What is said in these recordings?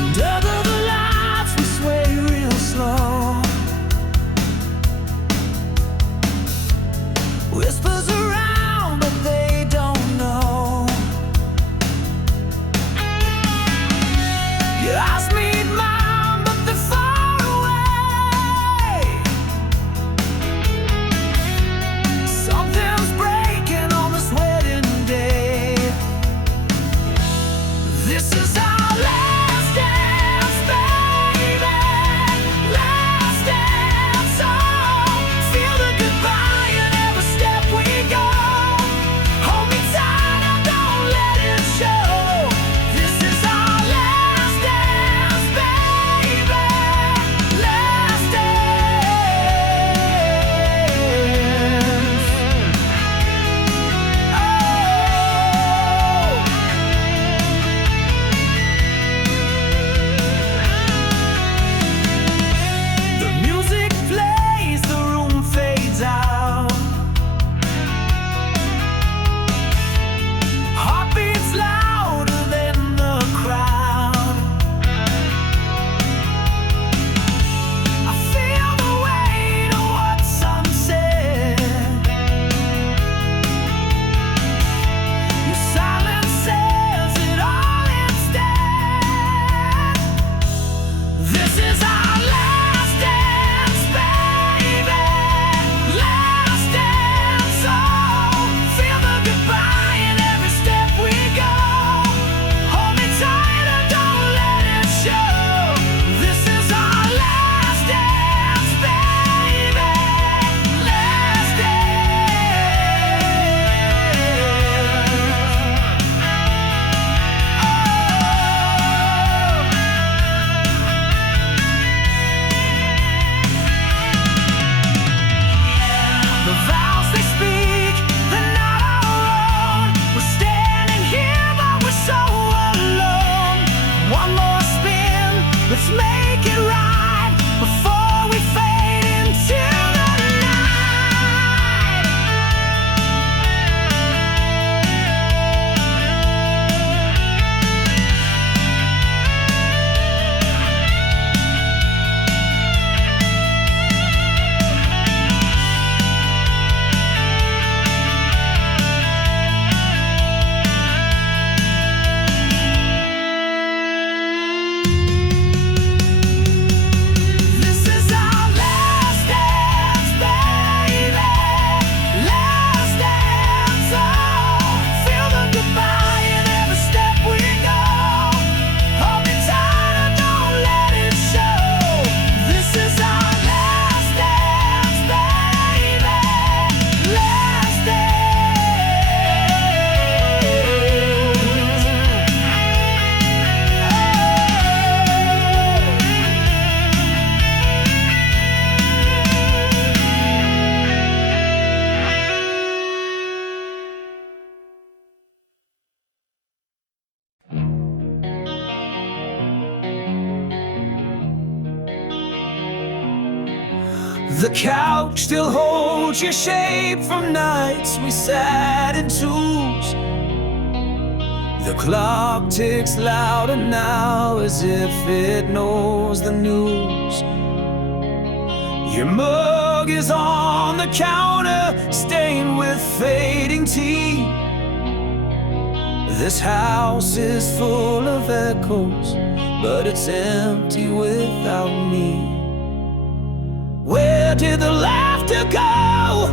Under the lights we sway real slow. Whispers around but they don't know. Your eyes meet mine but they're far away. Something's breaking on this wedding day. This is our last dance, baby. Last dance, oh. Feel the goodbye in every step we go. Hold me tight and don't let it show. This is our last dance, baby. Last dance. The music plays, the room fades out. Heartbeats louder than the crowd. I feel the weight of what's unsaid. Your silence says it all instead. This is our last dance, baby. Last dance, oh. Feel the goodbye in every step we go. Hold me tight and don't let it show. This is our last dance, baby. Last The vows they speak, they're not our own. We're standing here, but we're so alone. One more spin, let's make it right before we fade into the This is our last dance, baby. Last dance, oh. Feel the goodbye in every step we go. Hold me tight and don't let it show. This is our last dance, baby. Last The couch still holds your shape from nights we sat in twos. The clock ticks louder now as if it knows the news. Your mug is on the counter, stained with fading tea. This house is full of echoes, but it's empty without me. Where did the laughter go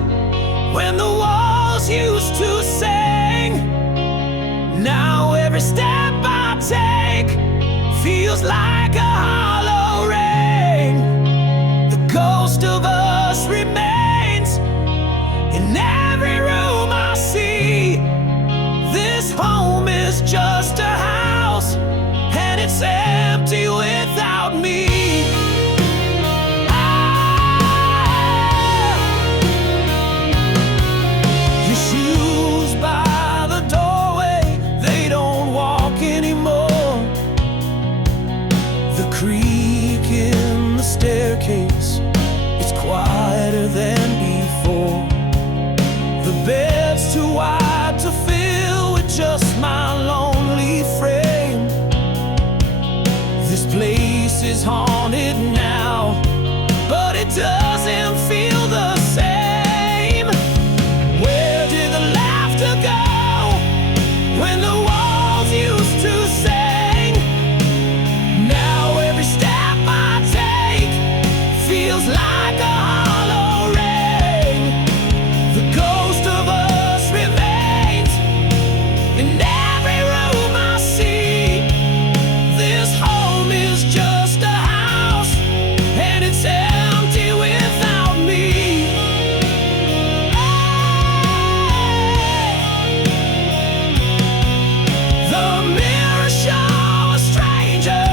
when the walls used to sing? Now every step I take feels like a hollow ring. The ghost of us remains in every room I see. This home is just a house and it's empty without me. Staircase, it's quieter than before. The bed's too wide to fill with just my lonely frame. This doesn't feel the same. Where did the laughter go when the walls used to sing? Now every step I take feels like a hollow ring. The ghost of us remains in every room I see. This home is just a house, and it's empty without me. The mirror shows a stranger,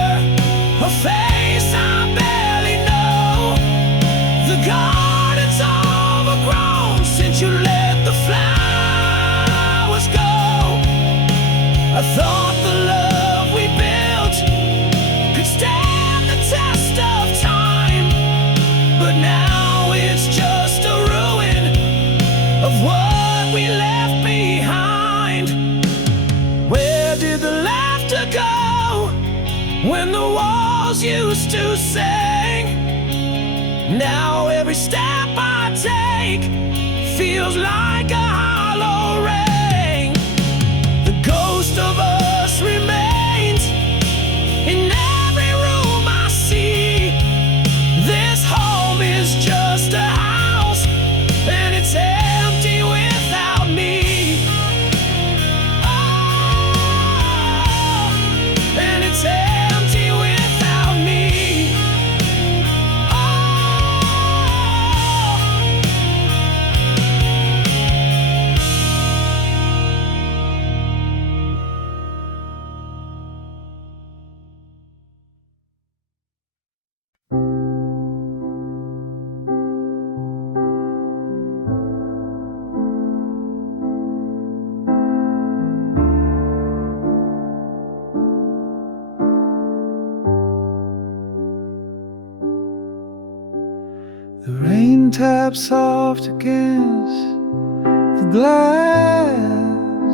a face I barely know. The garden's overgrown since you let the flowers go. I thought the love we built could stand the test of time, but now it's just a ruin of what we left behind. Where did the laughter go when the walls used to sing? Now every step I take feels like a hollow ring. The ghost of us remains in every room I see. This home is just a house, and it's empty without me. Oh, and it's empty without me. The rain taps soft against the glass.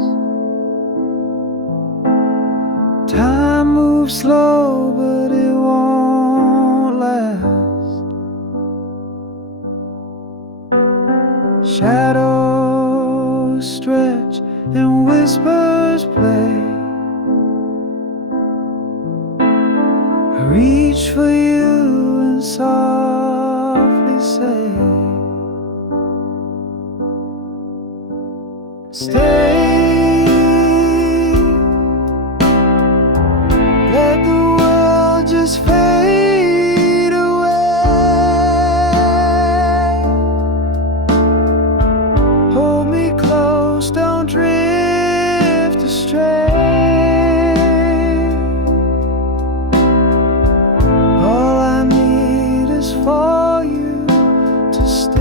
Time moves slow, but it won't last. Shadows stretch and whispers play. I reach for you and softly say, stay. Let the world just fade away. Hold me close, don't drift astray. All I need is for you to stay.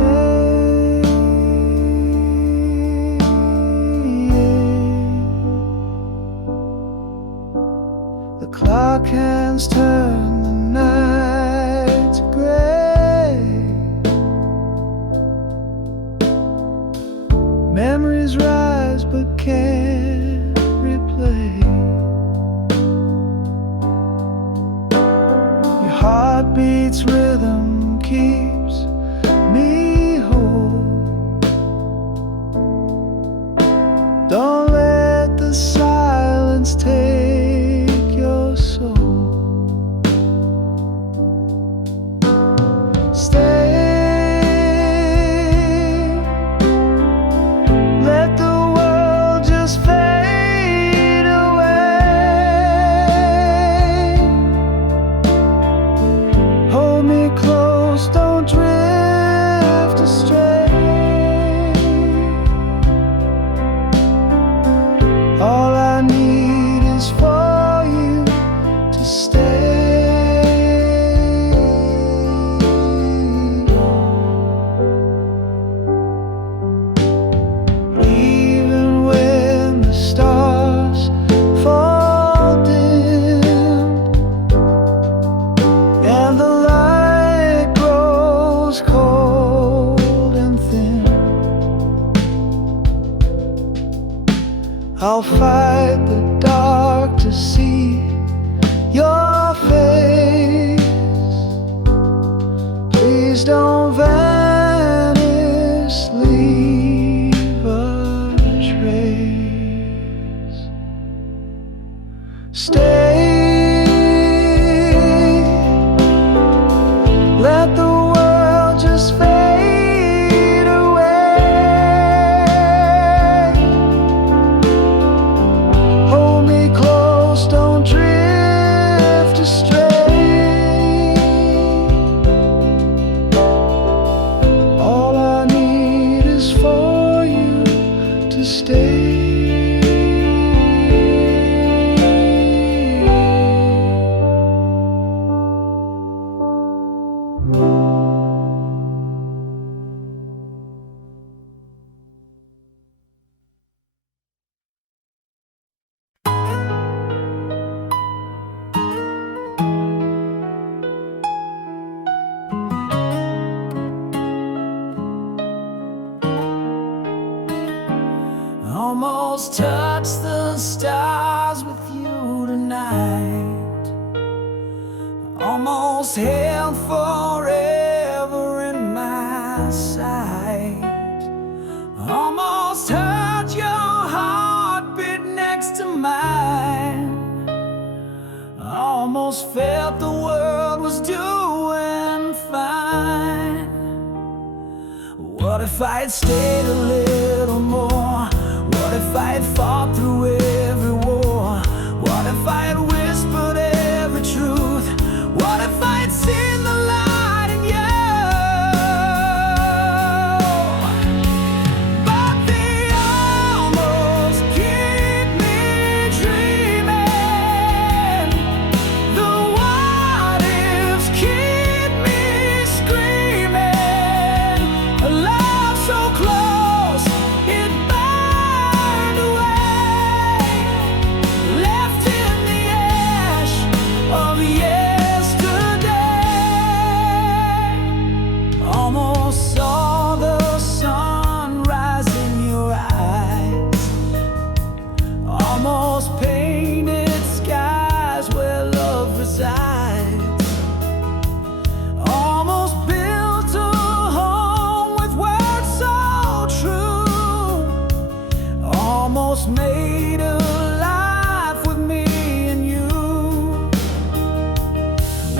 The clock hands turn the night to gray. Memories rise but can't replay. Your heartbeat's rhythm keeps me whole. Don't let the silence take your soul. Stay. Let the world just fade away. Hold me close, don't drift astray. All I need is for you to stay. Even when the stars fall dim and the light grows cold and thin, I'll fight the dark to see your face. Please don't almost held forever in my sight. Almost heard your heartbeat next to mine. Almost felt the world was doing fine. What if I had stayed a little more? What if I had fought through every war? What if I had whispered every truth? What if I had seen the light in you? But they almost keep me dreaming. The what ifs keep me screaming. A love so close, it burned away, left in the ash of yesterday. Almost saw the sunrise in your eyes. Almost painted skies where love resides. Almost built a home with words so true. Almost made a life with me and you.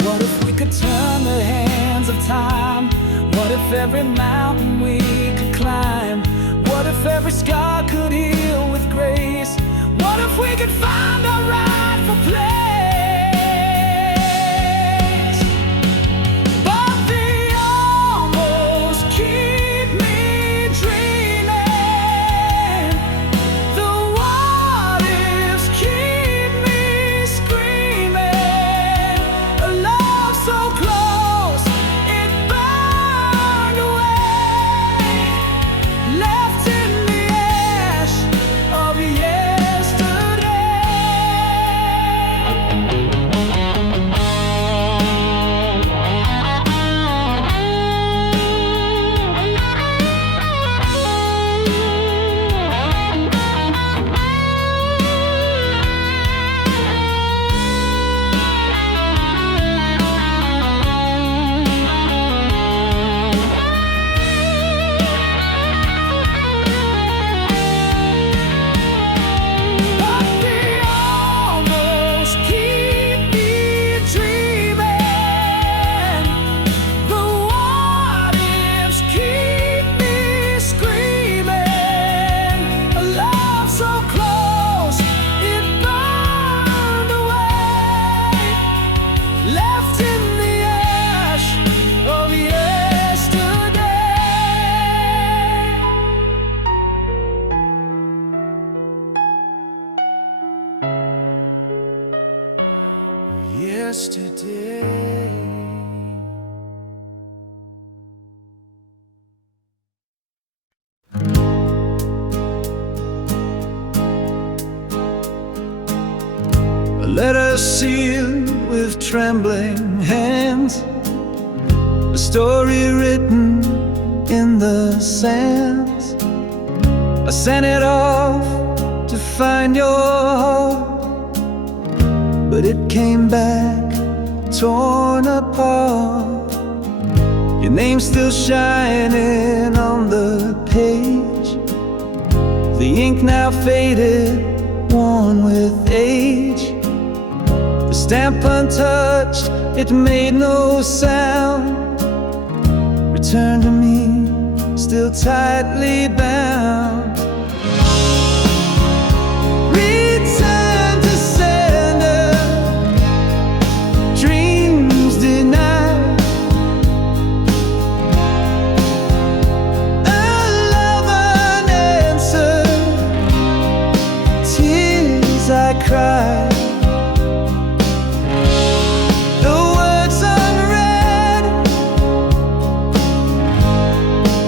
What if we could turn the hands of time? What if every mountain we could climb? What if every scar could heal with grace? What if we could find our rightful place? But they almost keep me dreaming. The what ifs keep me screaming. A love so close, it burned away, left in the ash of yesterday. But they almost keep me dreaming. The what ifs keep me screaming. A love so close, it burned away, left in the ash of yesterday. Yesterday. A letter sealed with trembling hands, a story written in the sands. I sent it off to find your heart, but it came back torn apart. Your name's still shining on the page, the ink now faded, worn with age. The stamp untouched, it made no sound. Return to me, still tightly bound. Return to sender, dreams denied. A love unanswered, tears I cried. The words unread,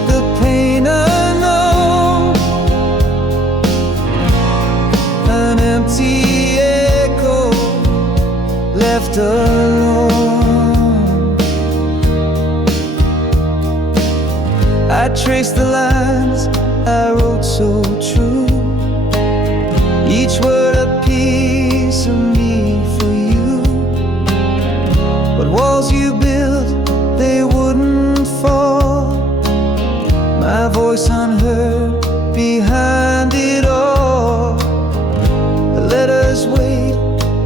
the pain unknown, an empty echo left alone. I traced the lines I wrote so true, each word a piece of me for you. But walls you built, they wouldn't fall. My voice unheard behind it all. Let us weight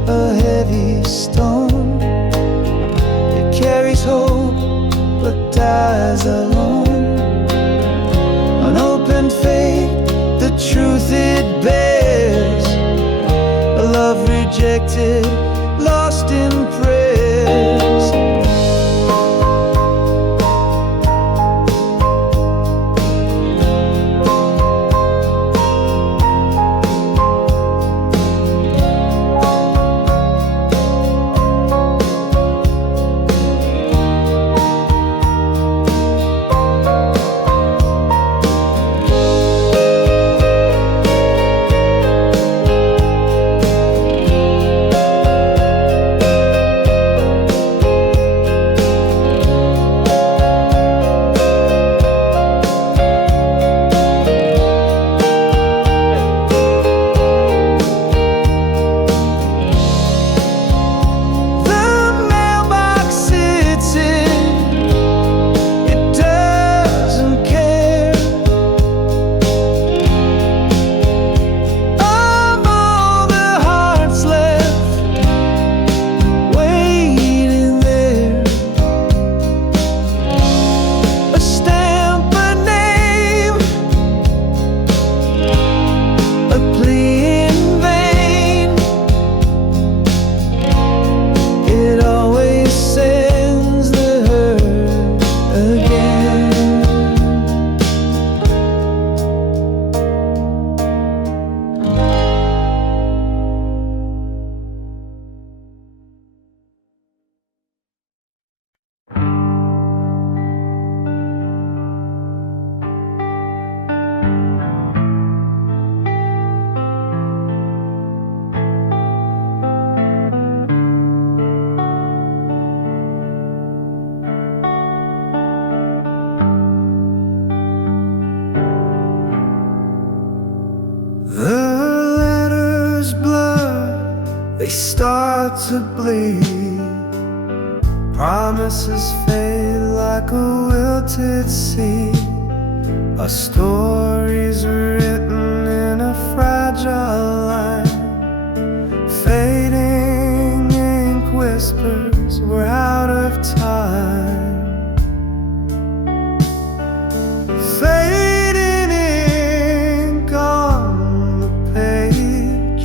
a heavy stone. It carries hope but dies alone. Unopened fate, the truth it bears. A love rejected, lost in prayers. They start to bleed. Promises fade like a wilted seed. Our stories written in a fragile line. Fading ink whispers we're out of time. Fading ink on the page.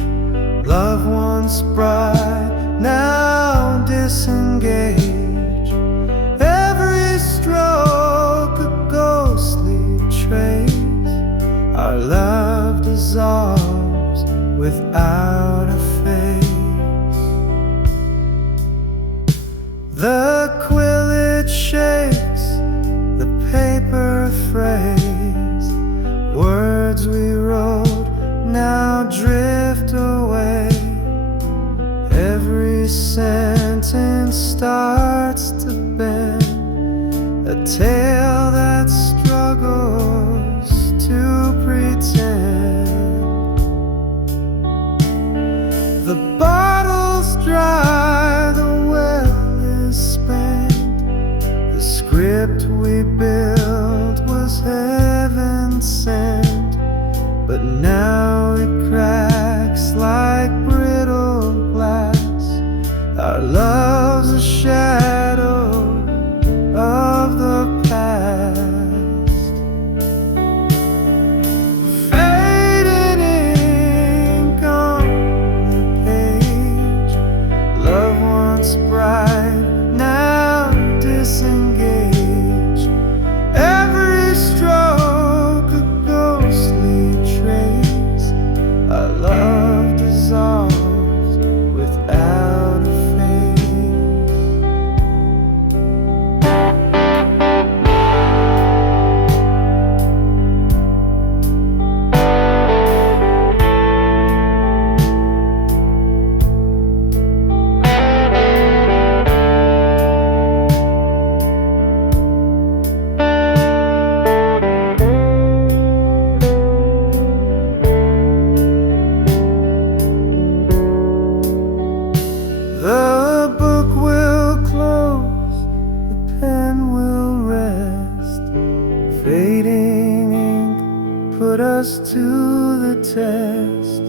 Love once bright, now disengage. Every stroke a ghostly trace. Our love dissolves without a face. The quill it shakes, the paper phrase. Words we wrote now drift away. Every sentence starts to bend, a tale that struggles to pretend. The bottle's dry, the well is spent. The script we built was heaven sent, but now it cracks like brittle glass. Our love's a shadow of the past. Fading ink on the page. Love once bright, now disengaged. Every stroke a ghostly trace. Our love dissolves without a face. us to the test,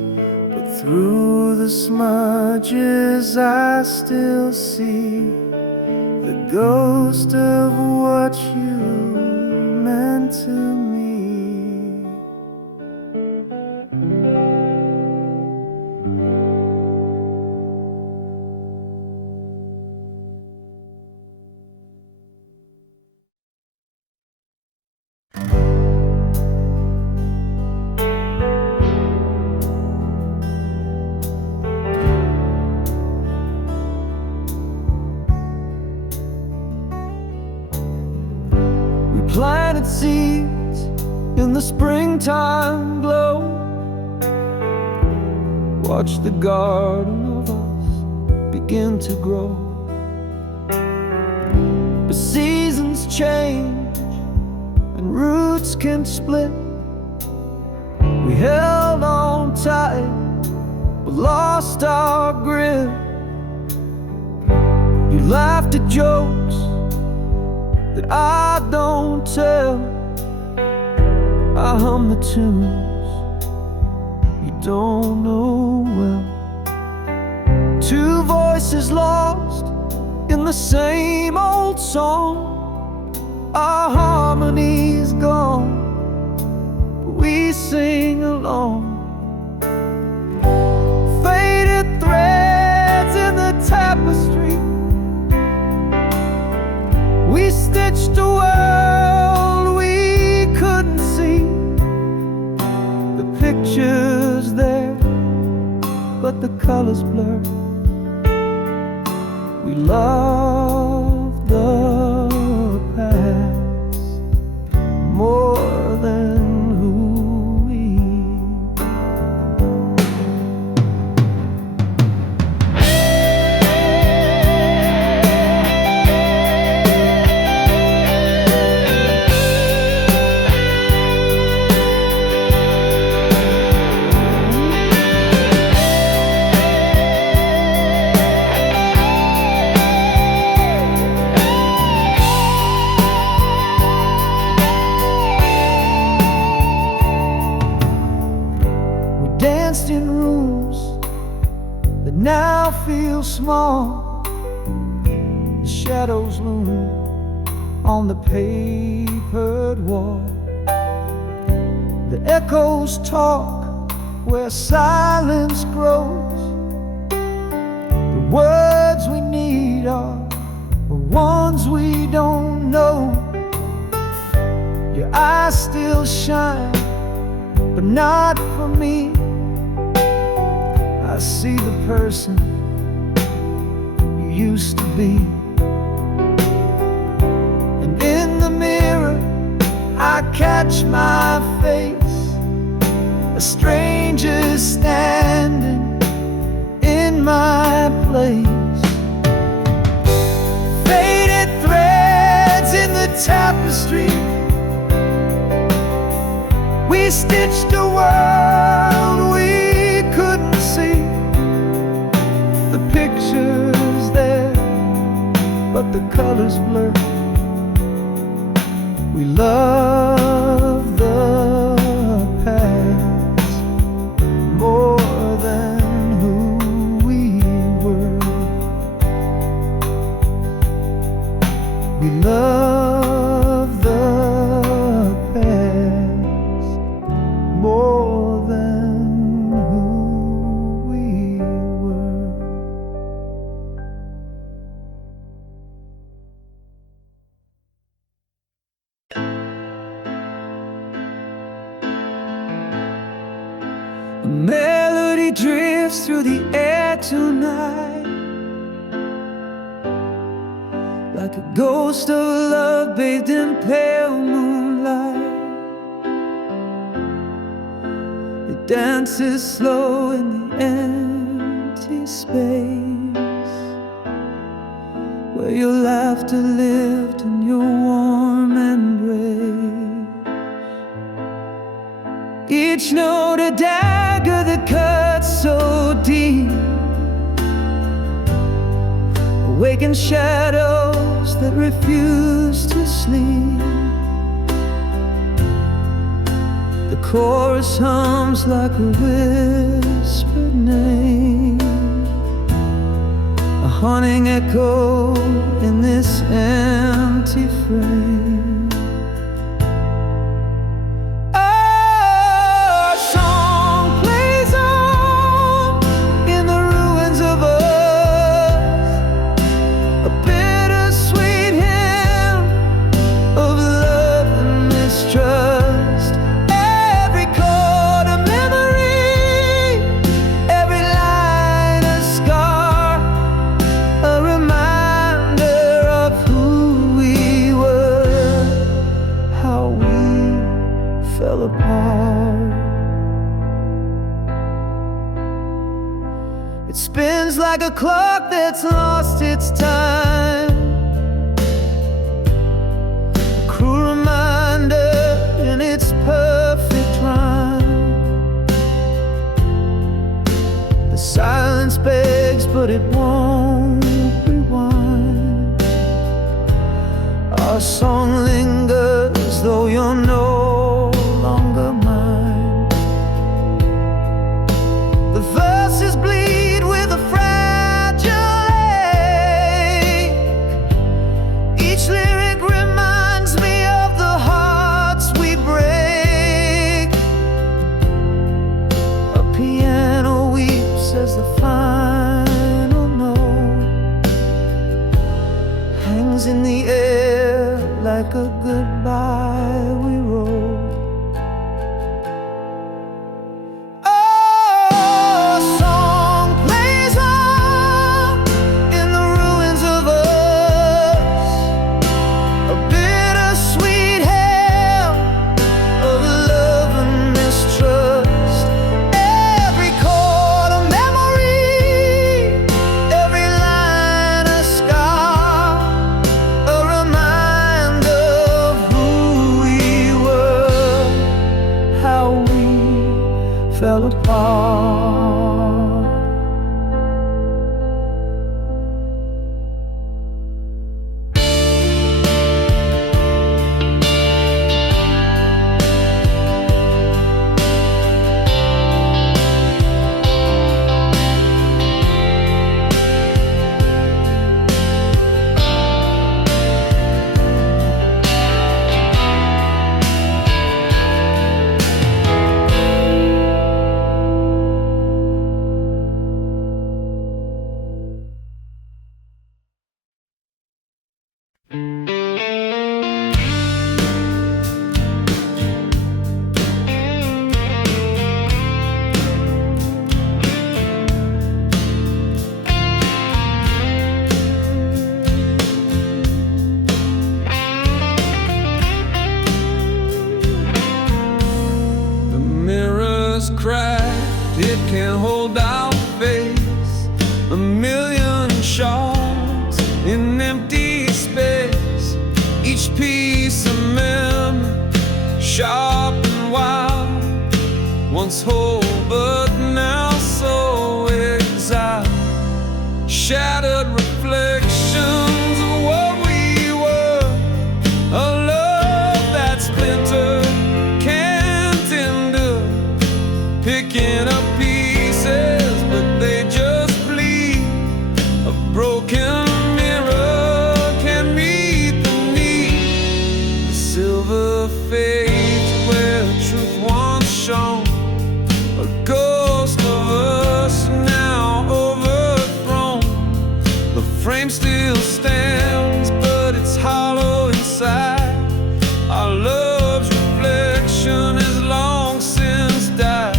but through the smudges I still see the ghost of what you meant to me. Planted seeds in the springtime glow. Watch the garden of us begin to grow. But seasons change and roots can split. We held on tight but lost our grip. You laughed at jokes that I don't tell. I hum the tunes you don't know well. Two voices lost in the same old song. Our harmony's gone, but we sing along. Faded threads in the tapestry, we stitched a world we couldn't see. The picture's there, but the colors blur. We love the past more than who we in rooms that now feel small. The shadows loom on the papered wall. The echoes talk where silence grows. The words we need are the ones we don't know. Your eyes still shine, but not for me. I see the person you used to be. And in the mirror I catch my face, a stranger standing in my place. Faded threads in the tapestry, we stitched a world we couldn't see. The picture's there, but the colors blur. We love the past more than who we were. We love the past more than who we were. A melody drifts through the air tonight, like a ghost of love bathed in pale moonlight. It dances slow in the empty space where your laughter lived in your warm embrace. Each note a dagger that cuts so deep, awaken shadows that refuse to sleep. The chorus hums like a whispered name, a haunting echo in this empty frame. A song plays on in the ruins of earth, a bittersweet hymn of love and mistrust. Every chord a memory, every line a scar, a reminder of who we were, how we fell apart. It spins like a clock that's lost its time, a cruel reminder in its perfect rhyme. The silence begs, but it won't rewind. Our song lingers, though you're no longer mine. The verses bleed with a fragile ache. Each lyric reminds me of the hearts we break. A piano weeps as the final note hangs in the air like a goodbye we wrote. Oh, a song plays on in the ruins of us, a bittersweet hymn of love and mistrust. Every chord a memory, every line a scar, a reminder of who we were, how we fell apart. The mirror's cracked, it can't hold our face. A million shards in empty space. Each piece a memory, sharp and wild. Once whole, but now so exiled. Shattered reflections of what we were. A love that splintered can't endure. Picking up pieces, but they just bleed. A broken mirror can meet the need. The silver fades where truth once shone. A ghost of us now overthrown. The frame still stands, but it's hollow inside. Our love's reflection is long since died.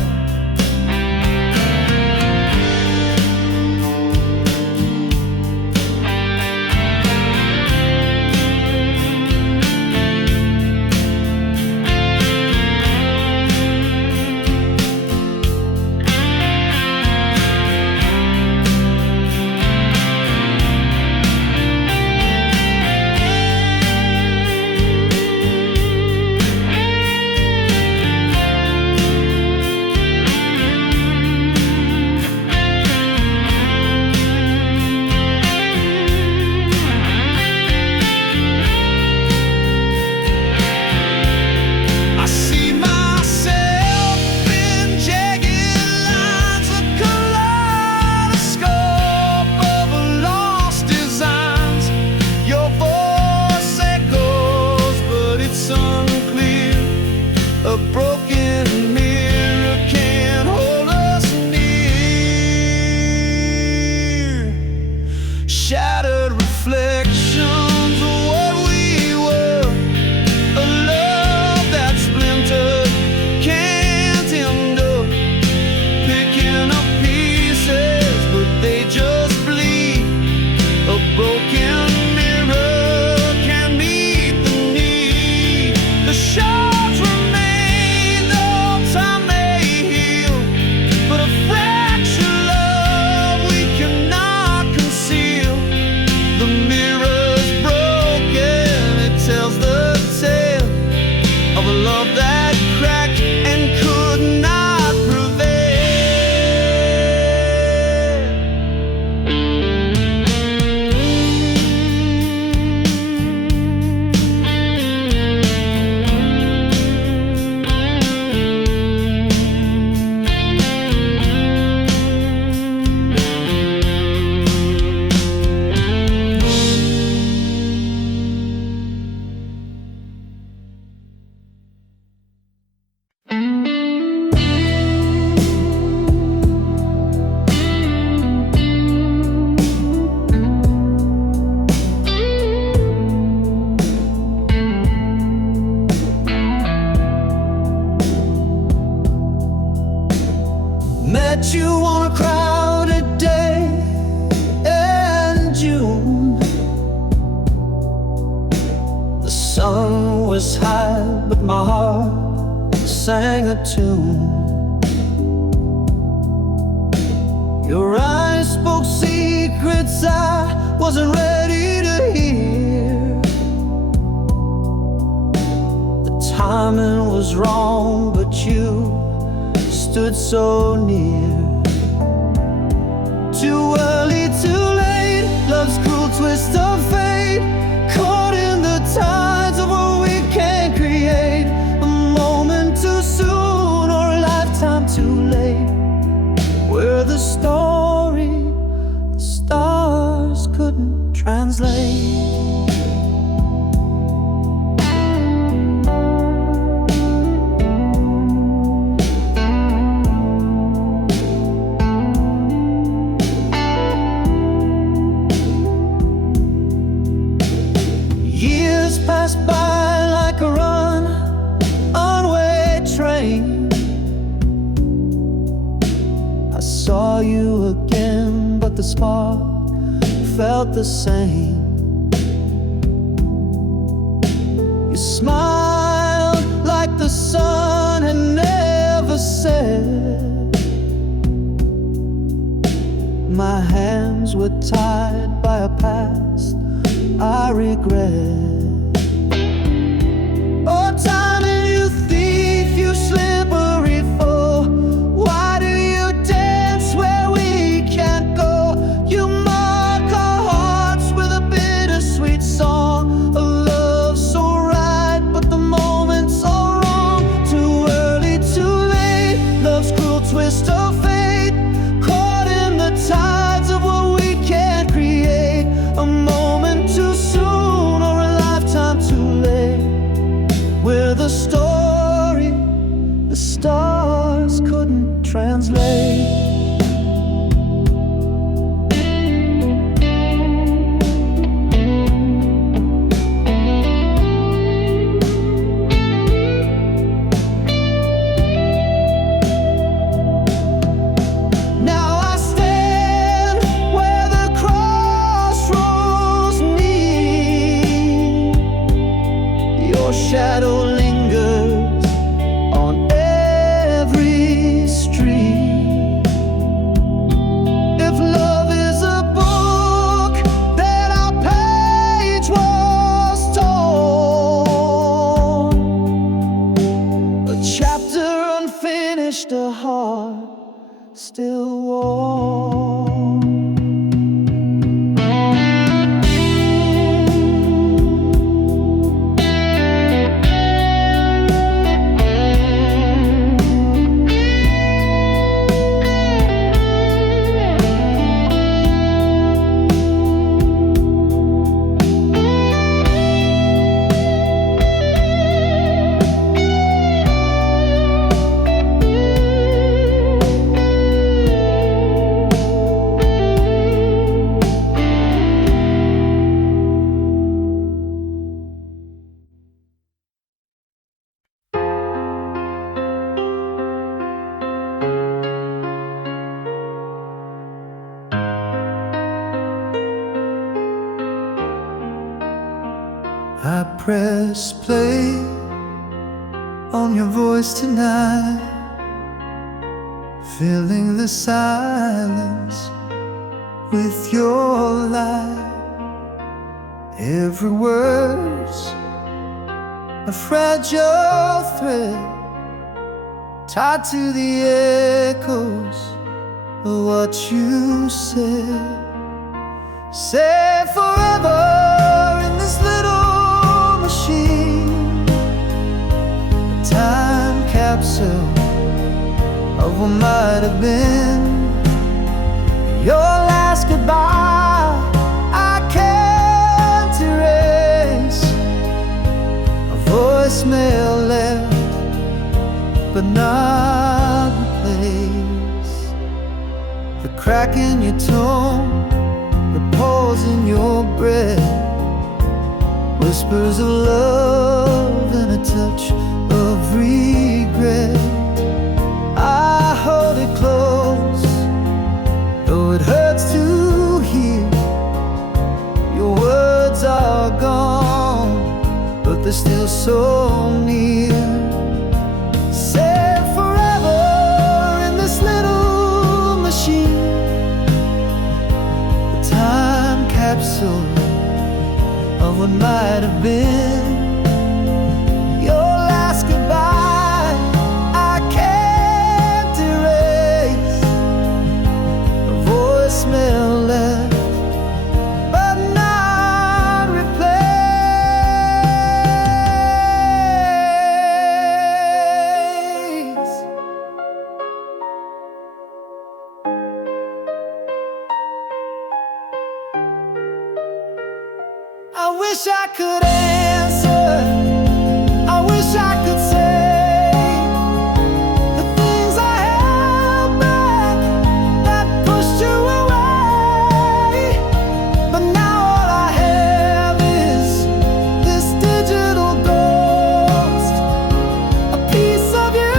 sang a tune. Your eyes spoke secrets I wasn't ready to hear. The timing was wrong, but you stood so near. Too early, too late, love's cruel twist of fate, caught in the tides of what we can't create. A moment too soon or a lifetime too late. We're the story the stars couldn't translate. Years pass by like a runaway train. I saw you again, but the spark felt the same. You smiled like the sun had never set. My hands were tied by a past I regret. Oh, time and you thief, you slippery foe. Why do you dance where we can't go? You mark our hearts with a bittersweet song, a love so right, but the moment's so wrong. Too early, too late, love's cruel twist of fate, caught in the tides of what we can't create. A moment too soon or a lifetime too late. We're the story the stars couldn't translate. Now I stand where the crossroads meet. Your shadow lingers on every street. If love is a book, then our page was torn. A chapter unfinished, a heart still warm. I press play on your voice tonight, filling the silence with your light. Every word's a fragile thread tied to the echoes of what you said. Say forever in this little machine, a time capsule of what might have been. Your last goodbye I can't erase, a voicemail left but not replaced. The crack in your tone, the pause in your breath, whispers of love and a touch of regret. I hold it close, though it hurts to hear. Your words are gone, but they're still so near. Say of what might have been. Your last goodbye I can't erase. A voicemail left but not replaced. I wish I could answer, I wish I could say the things I held back that pushed you away. But now all I have is this digital ghost, a piece of you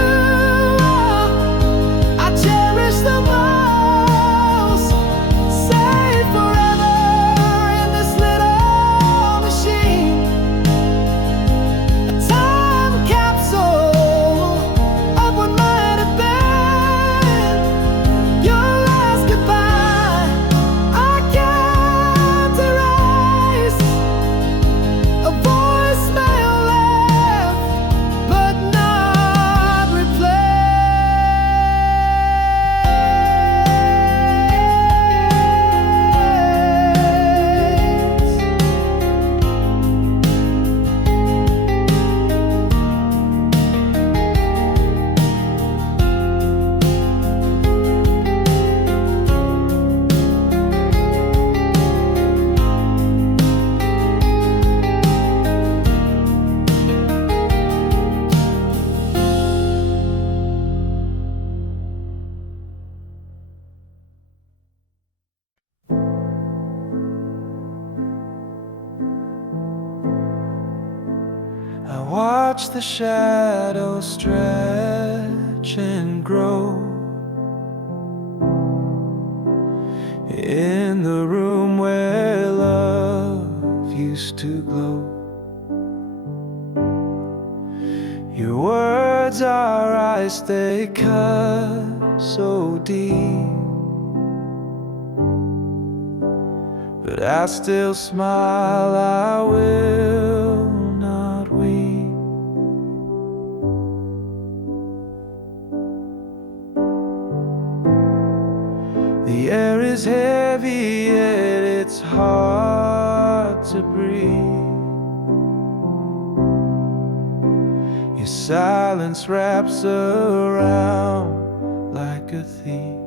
I cherish the most. Saved forever in this little machine, a time capsule of what might have been. Your last goodbye I can't erase. A voicemail left but not I watch the shadows stretch and grow in the room where love used to glow. Your words are ice, they cut so deep, but I still smile, I will not weep. The air is heavy, yet it's hard to breathe. Your silence wraps around like a thief.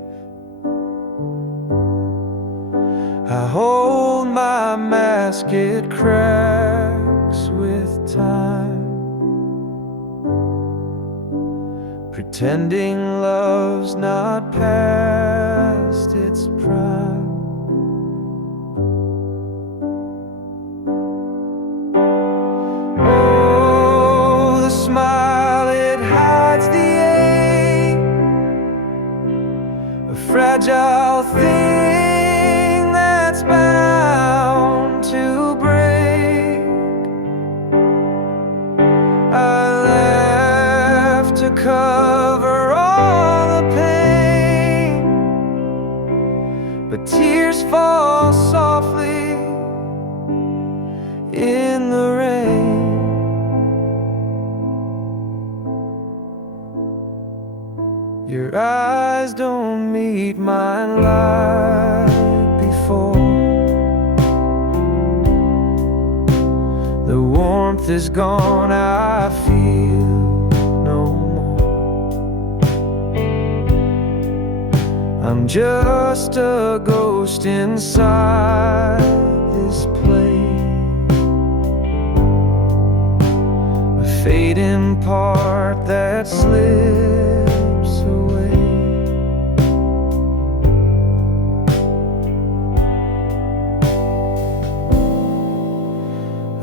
I hold my mask, it cracks with time, pretending love's not past its prime. Oh, the smile, it hides the ache, a fragile thing that's bound to break. I laugh to cover all the pain, but tears fall softly in the rain. Your eyes don't meet mine like before. The warmth is gone, I feel no more. I'm just a ghost inside this place, a fading part that slips away.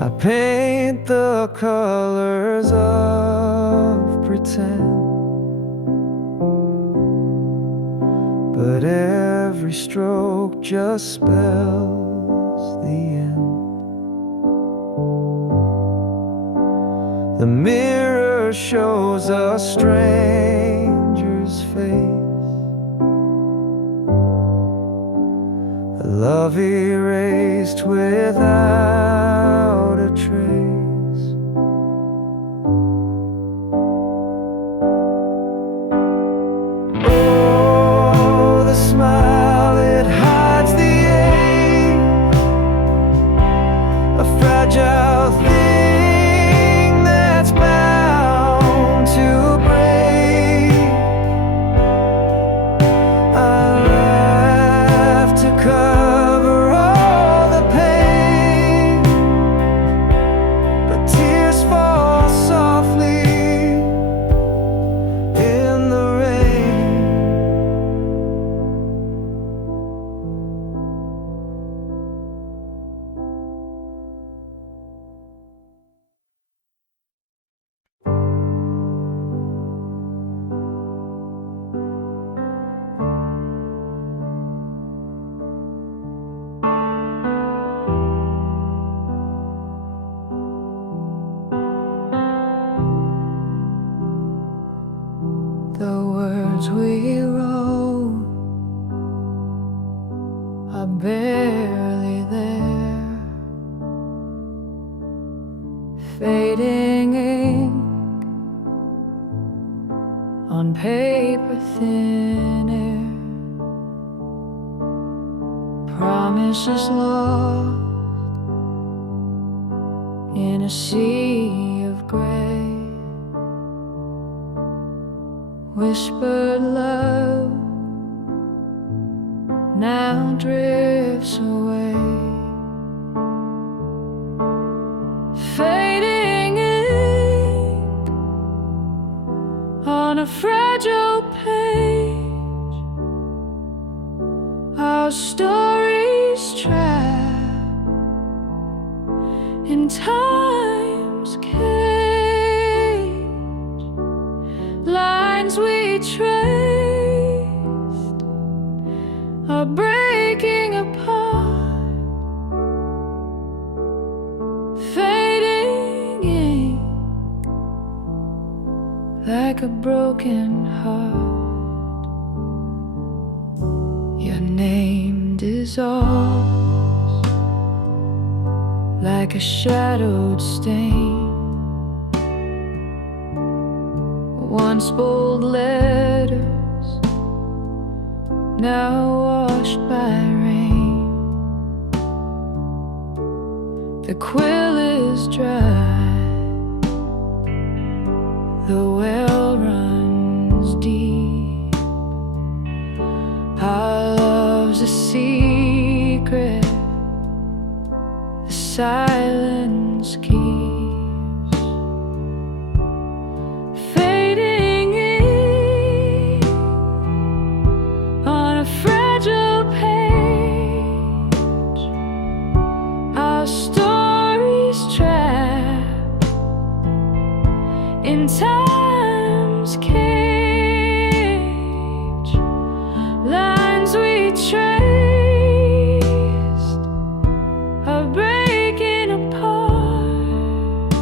I paint the colors of pretend, but every stroke just spells the end. The mirror shows a stranger's face, a love erased without fragile thing that's bound to break. I laugh to cover all the pain, but tears fall softly in the rain. The words we wrote are barely there, fading ink on paper thin air, promises lost in a sea of gray. Whispered love now drifts away, fading ink on a fragile page. Our stories trapped in time's cage. Lines we traced are breaking apart, fading ink like a broken heart. Your name dissolves like a shadowed stain. Once bold letters, now washed by rain. The quill is dry, the well runs deep. Our love's a secret, the silence keeps. In time's cage, lines we traced are breaking apart,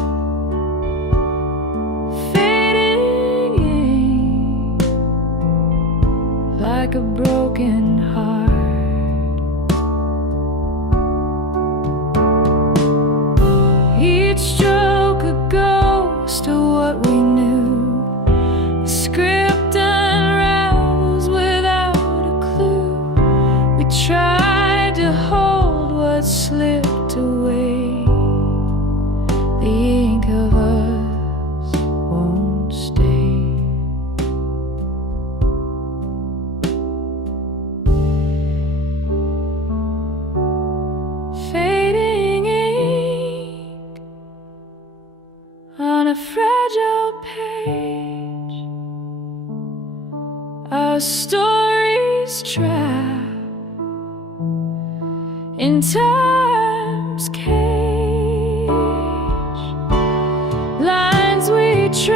fading ink like a broken heart. Each stroke a ghost of what we knew. The script unravels without a clue. We tried to hold what slipped away. The ink of us won't stay. Fading ink on a fragile page, our stories trapped in time's cage. Lines we trace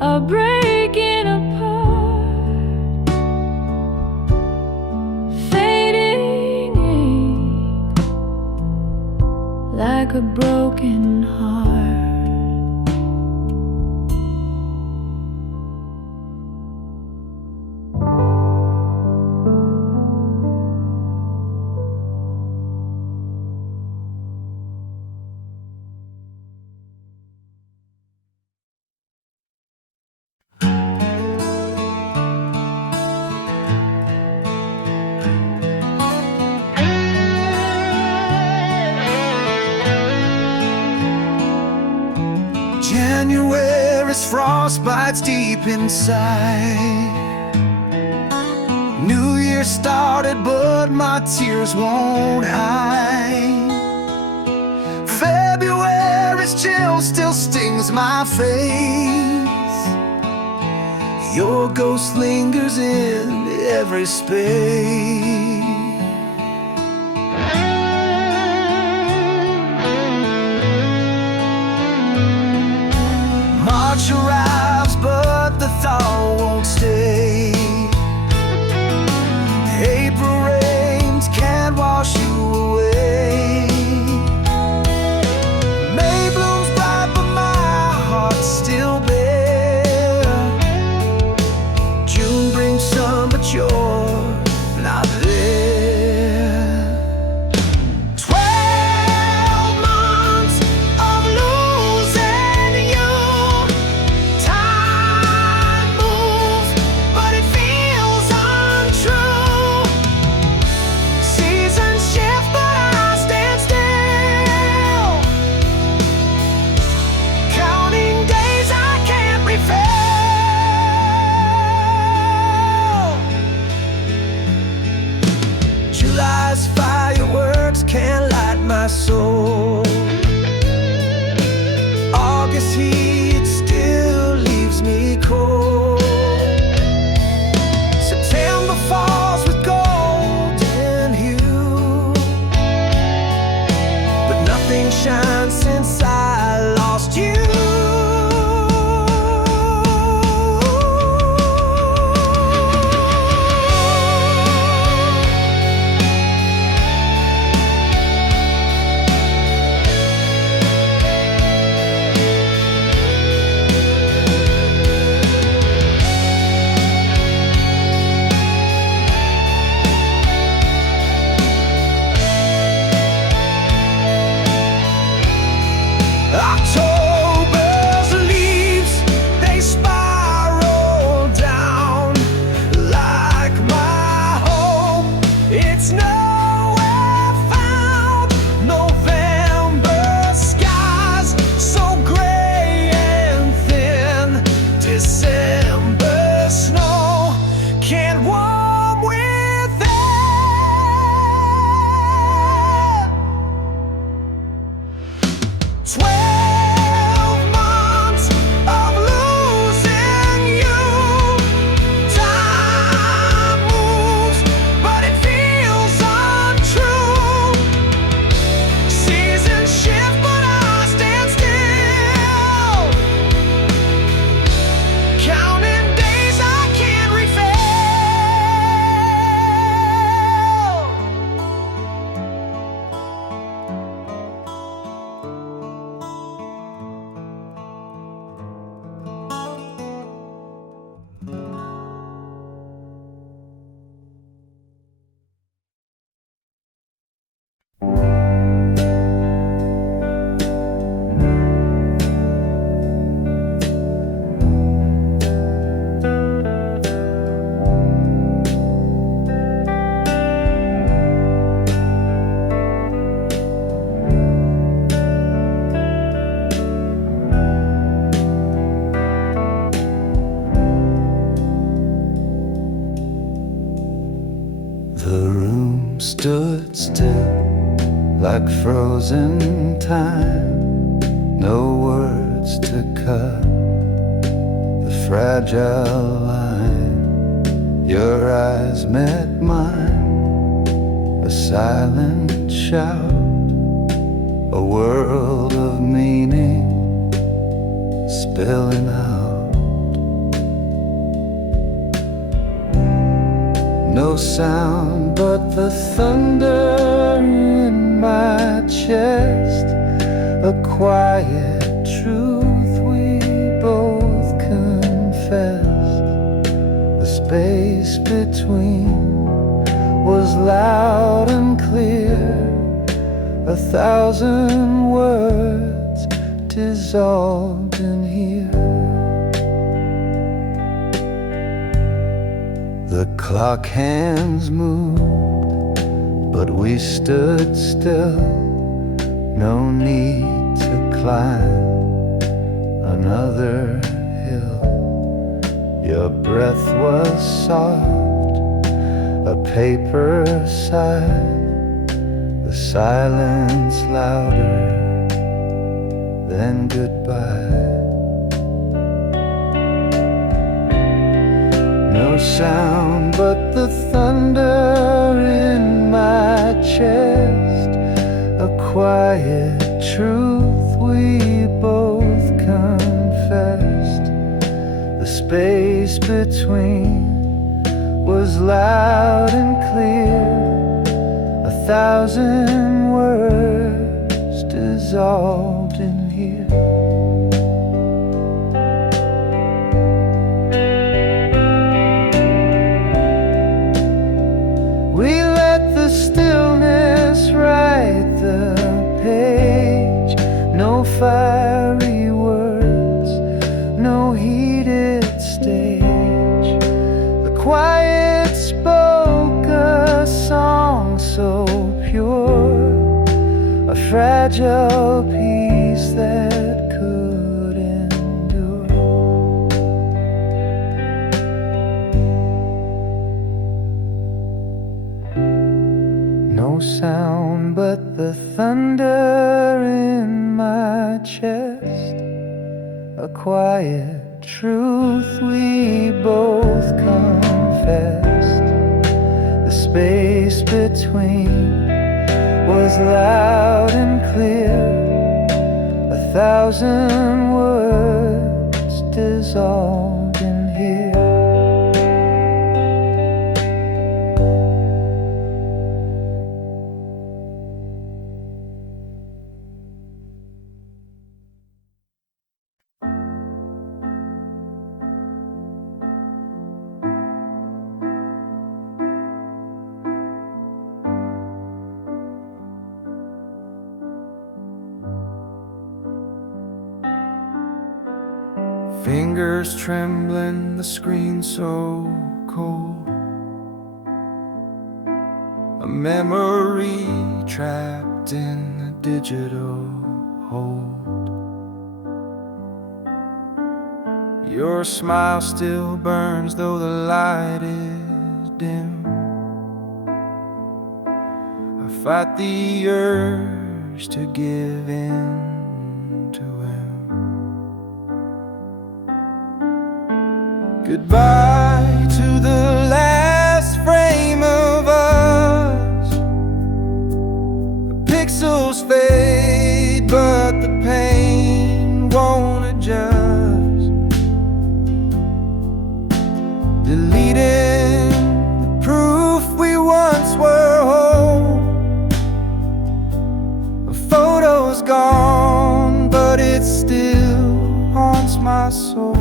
are breaking apart, fading ink like a broken heart. as frost bites deep inside. New Year started, but my tears won't hide. February's chill still stings my face. Your ghost lingers in every space. March arrives, but the thaw won't stay. April rains can't wash you away. May blooms bright, but my heart's still bare. June brings sun, but you're not there. 12 months of losing you. Time moves, but it feels untrue. Seasons shift, but I stand still. Counting days I can't refill. July's fireworks can't light my soul. August heat still leaves me cold. September falls with golden hue, but nothing shines since I lost you. October's leaves, they spiral down like my hope. It's nowhere found. November skies so gray and thin. December snow can't warm within. 12 months of losing you. Time moves, but it feels untrue. Seasons shift, but I stand still. Counting days I can't refill. The room stood still like frozen time. No words to cut the fragile line. Your eyes met mine, a silent shout, a world of meaning spilling out. No sound but the thunder in my chest, a quiet truth we both confessed. The space between was loud and clear, 1,000 words dissolved in here. The clock hands moved, but we stood still. No need to climb another Your breath was soft, a paper sigh, the silence louder than goodbye. No sound but the thunder in my chest, a quiet truth we both confessed. The space between was loud and clear, 1,000 words dissolved in here. We let the stillness write the page. No fiery words, no heated stage. The quiet spoke a song so pure, a fragile piece that could endure. No sound but the thunder in my chest, a quiet truth we both confessed. The space between was loud and clear, 1,000 words dissolved in here. Fingers trembling, the screen so cold, a memory trapped in a digital hold. Your smile still burns though the light is dim. I fight the urge to give in to him. Goodbye to the last frame of us. The pixels fade, but the pain won't adjust. Deleting the proof we once were whole. A photo's gone, but it still haunts my soul.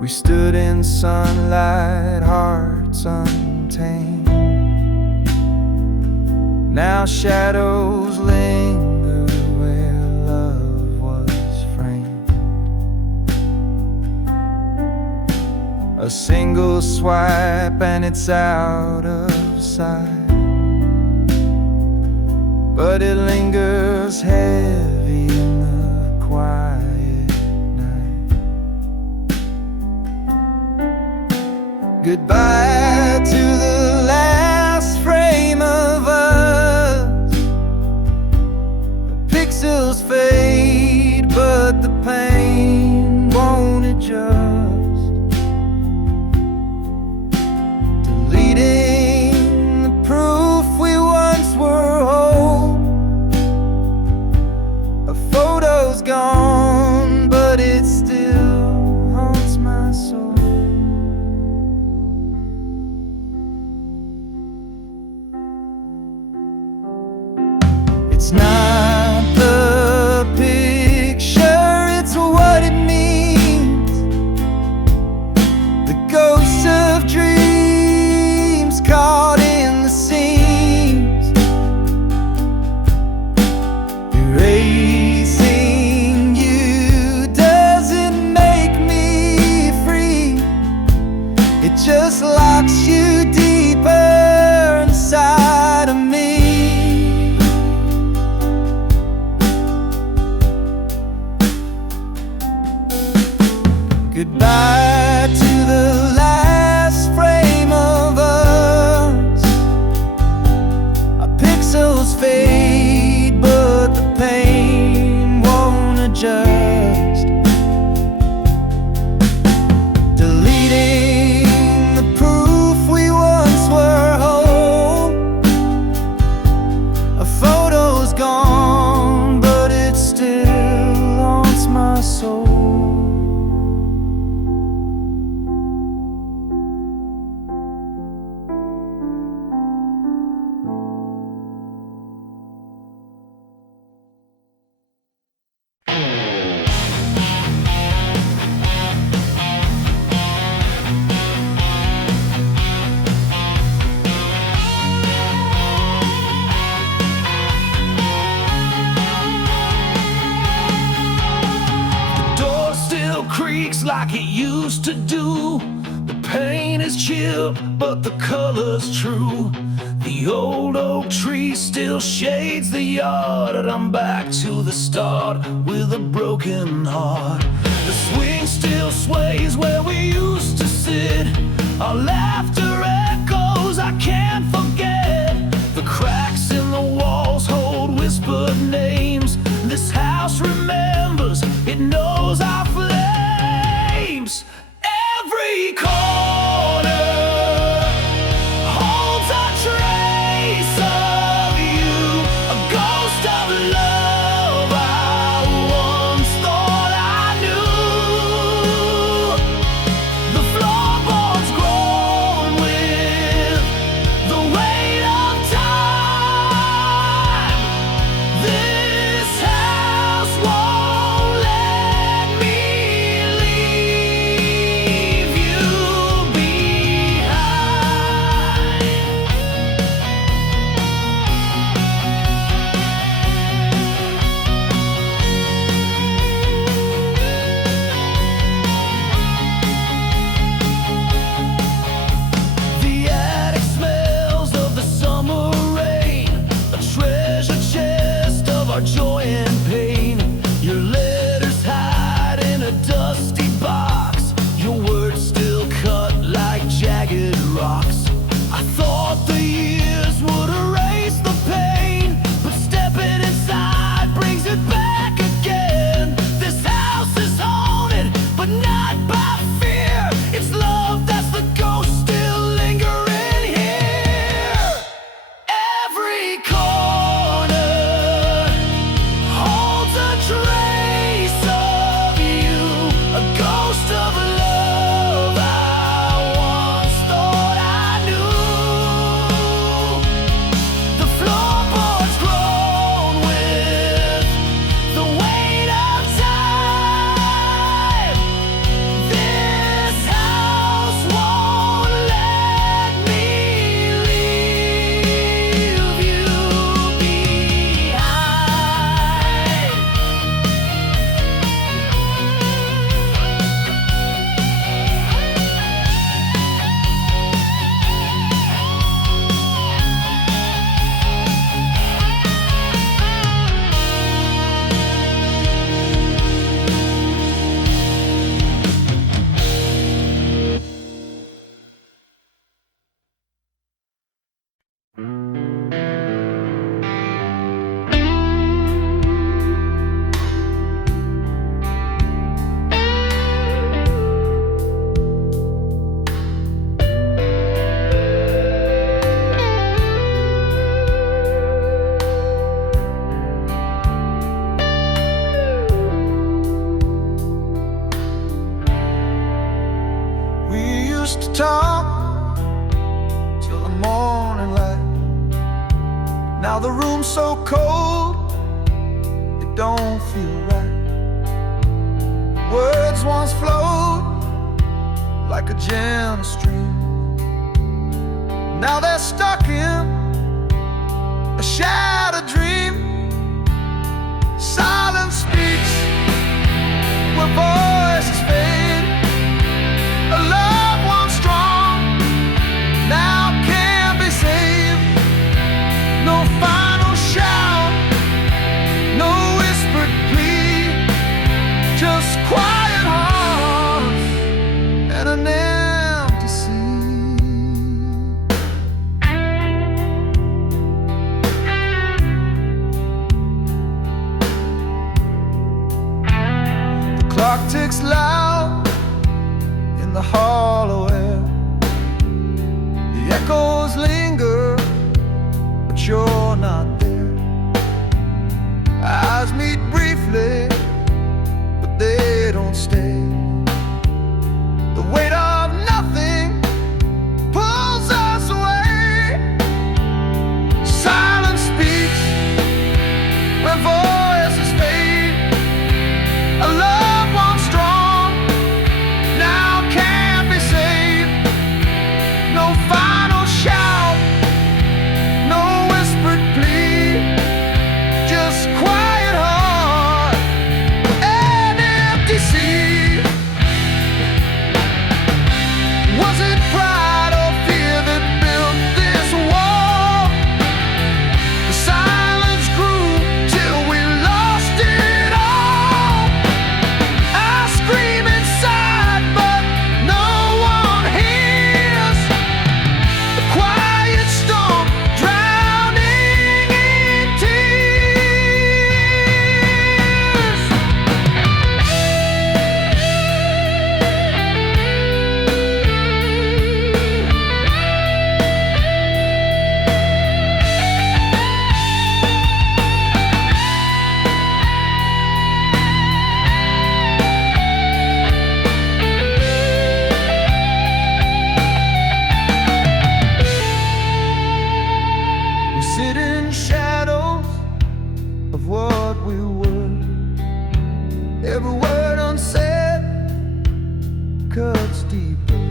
We stood in sunlight, hearts untamed. Now shadows linger where love was framed. A single swipe and it's out of sight, but it lingers heavy in the quiet. Goodbye to the last frame of us. The pixels fade, but the pain won't adjust. Deleting the proof we once were whole. A photo's gone, but it still haunts my soul. It's not the picture, it's what it means. The ghosts of dreams caught in the seams. Erasing you doesn't make me free. It just locks you deeper inside of me. Goodbye to the last frame of us. Our pixels fade, but the pain won't adjust. Deleting the proof we once were whole. A photo's gone, but it still haunts my soul. Creaks like it used to do. The paint is chipped, but the color's true. The old oak tree still shades the yard, and I'm back to the start with a broken heart. The swing still sways where we used to sit. Our laughter echoes, I can't forget. The cracks in the walls hold whispered names. This house remembers, it knows our flames. Every corner holds a trace of you, a ghost of love I once thought I knew. The floorboards grown with the weight of time. This house won't let me leave you behind. The attic smells of the summer rain, a treasure chest of our joy and pain. Your letters hide in a dusty box, your words still cut like jagged rocks. I thought the years would erase the pain, but stepping inside brings it back again. This house is haunted, but not by fear. It's love that's the ghost still lingering here. Every corner holds a trace of you, a ghost of love I once thought I knew. The floorboards grown with the weight of time. This house won't let me leave you behind. We used to talk till the morning light. Now the room's so cold, it don't feel right. Words once flowed like a gentle stream. Now they're stuck in a shattered dream. Silent speech where voices fade. A love once strong now can't be saved. No final shout, no whispered plea, just quiet hearts the hollow air. The echoes linger, but you're not there. Eyes meet briefly, but they don't stay. The weight of nothing pulls us away. Silence speaks where voices fade. A love once strong now can't be saved. No final shout, no whispered plea, just quiet heart and empty sea. Was it pride or fear that built this wall? The silence grew till we lost it all. I scream inside, but no one hears. The quiet storm drowning in tears. We sit in shadows of what we were. Every word unsaid cuts deeper.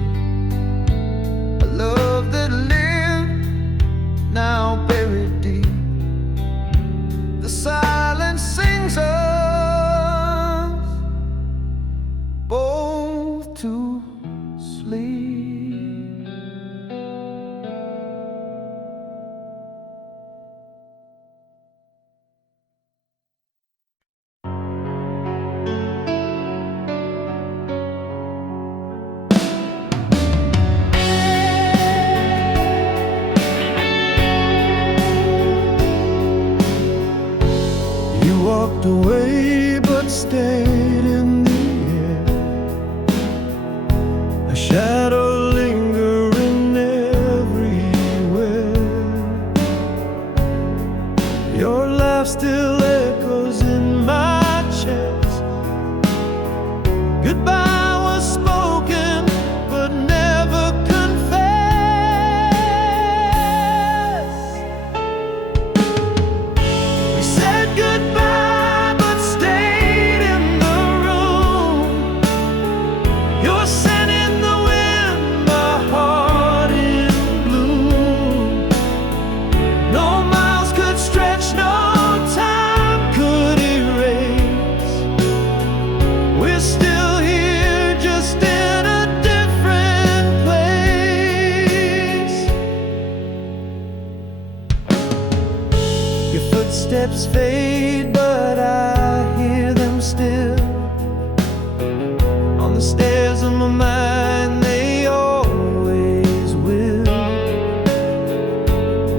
A love that lived, now buried deep. The silence sings us both to sleep. You walked away but stayed in the air. A shadow lingering everywhere. Your laugh still echoes in my chest. Goodbye was spoken but never confessed. We said goodbye but stayed in the room. Your scent in the wind, my heart in bloom. No miles could stretch, no time could erase. We're still here, just in a different place. Your footsteps fade, but I hear them still. On the stairs of my mind, they always will.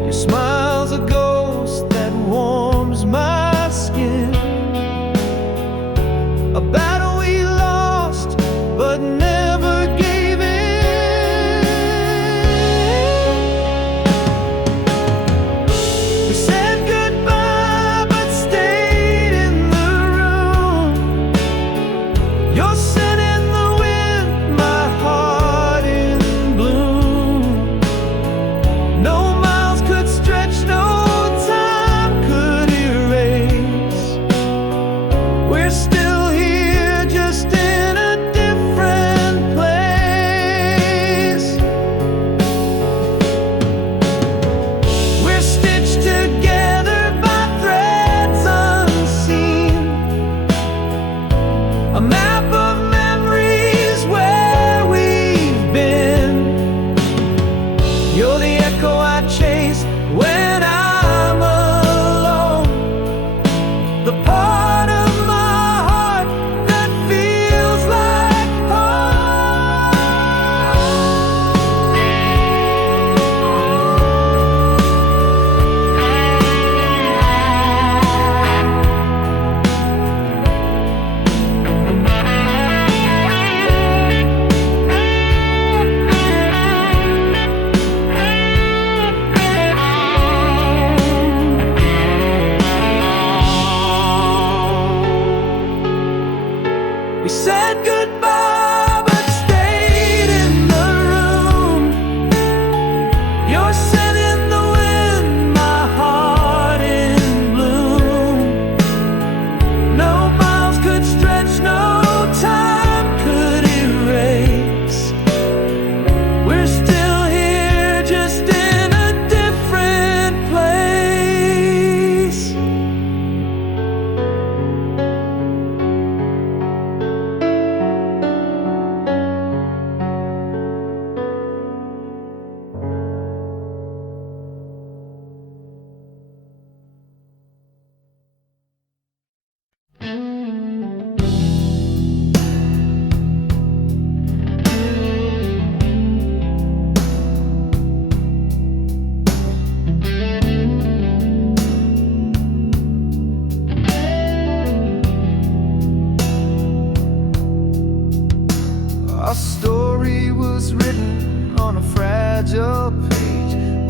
Your smile's a ghost that warms my skin. A battle we lost, but never gave in. We said goodbye, but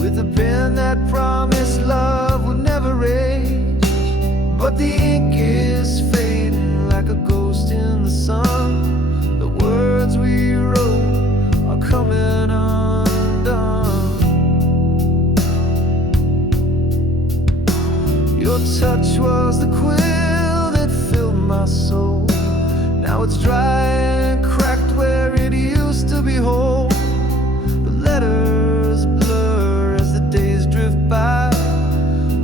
with a pen that promised love would never age. But the ink is fading like a ghost in the sun. The words we wrote are coming undone. Your touch was the quill that filled my soul. Now it's dry and cracked where it used to be whole. The letters blur as the days drift by.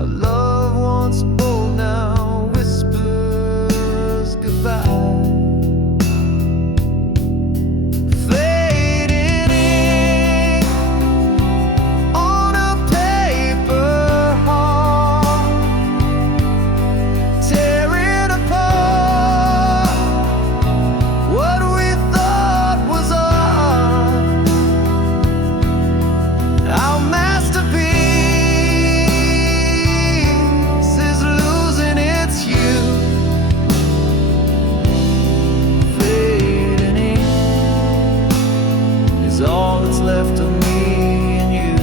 A love once bold now whispers goodbye. Fading ink on a paper heart, tearing apart what we thought was art. Our masterpiece is losing its hue. Fading ink is all that's left of me and you.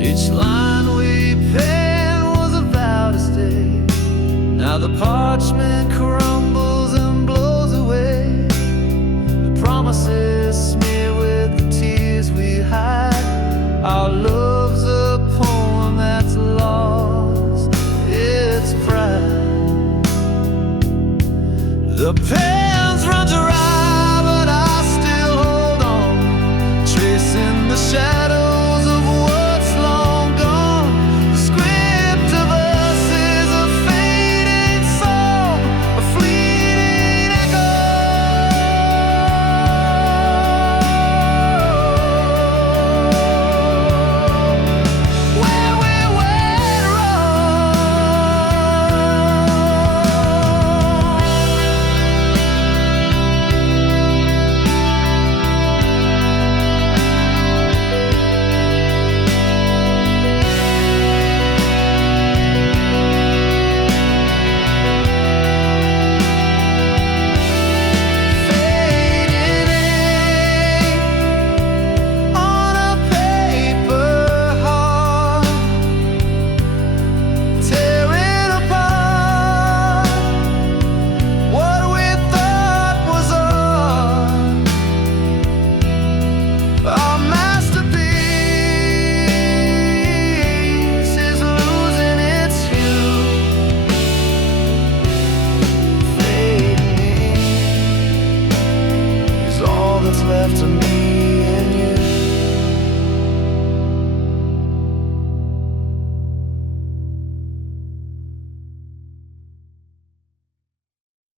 Each line we penned was a vow to stay. Now the parchment crumbles and blows away. The promises smear with the tears we hide. Our love's a poem that's lost its pride. The pain